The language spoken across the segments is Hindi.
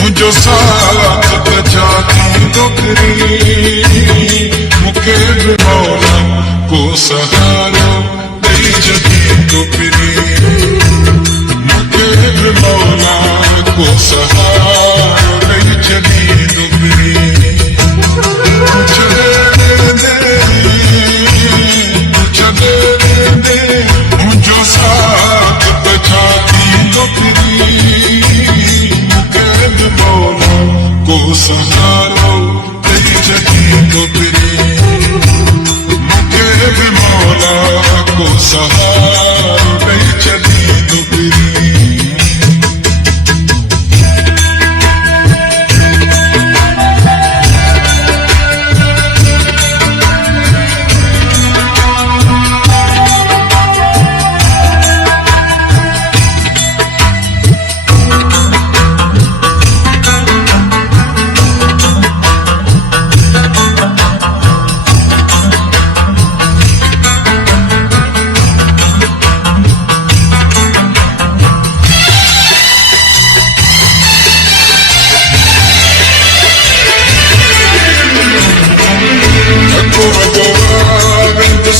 मुझो साथ बचाती नौकरी मुखे भी मौला को सहारा दई जदी नौकरी मुखे भी मौला को सहारा दई जदी नौकरी मुझो साथ बचाती नौकरी मौला को सहारो दई जदी नौकरी मुझे भी मौला को सहारो दई जदी नौकरी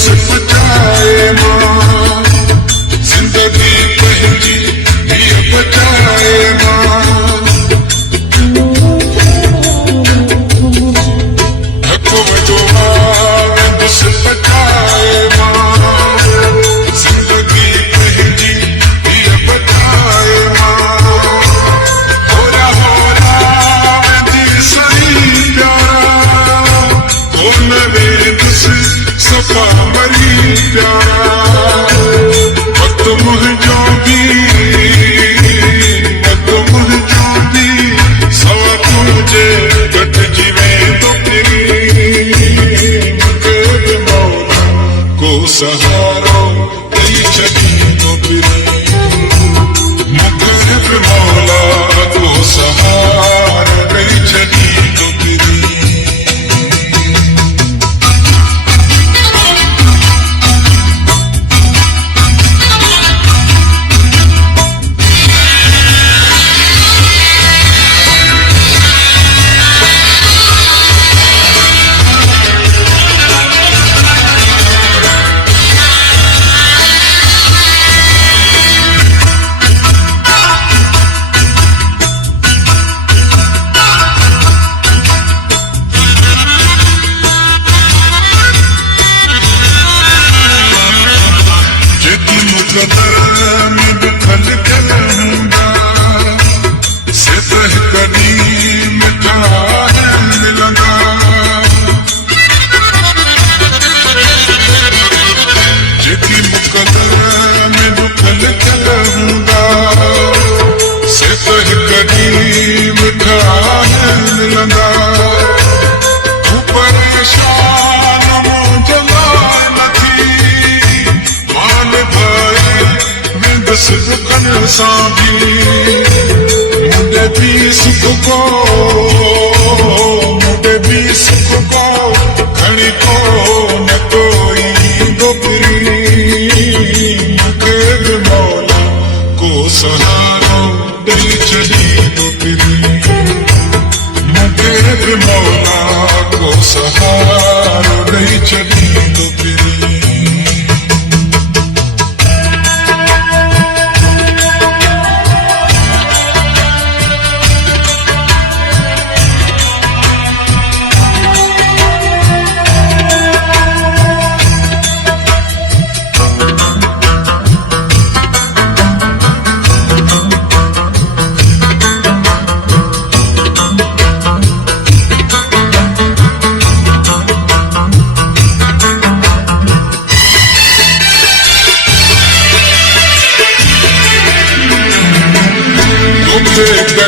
से बचाए मां जिंदगी पहली ये बचाए मां हको जो आनंद से बचाए मां जिंदगी पहली ये बचाए मां होरा दी सही प्यारा कौन वेद से सफा मरी प्यारा वक्त मुझो भी सवा तुझे गट जीवे तो फिरी मुझे मौला को सहारो दई जदी नौकरी मुझे मौला को सहारो दई जदी नौकरी मुझे भी सुख को खड़ी को न कोई नौकरी मुझे भी मौला को सहारो दई जदी नौकरी मुझे भी मौला को सहारो दई जदी नौकरी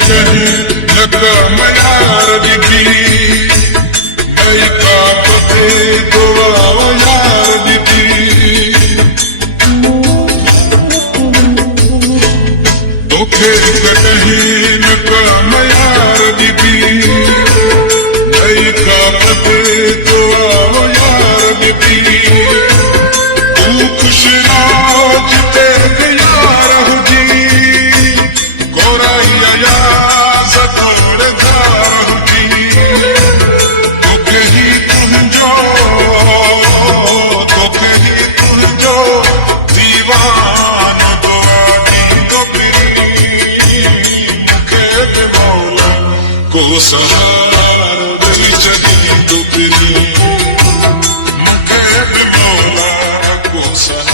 लगा मयार दीदी आई का पते दुआ यार दीदी तोखे कहीं लगा मयार दीदी आई का पते दुआ यार दीदी तू खुश राज ते सहार दई छॾी तो पिरी मूंखे बि मौला को सहार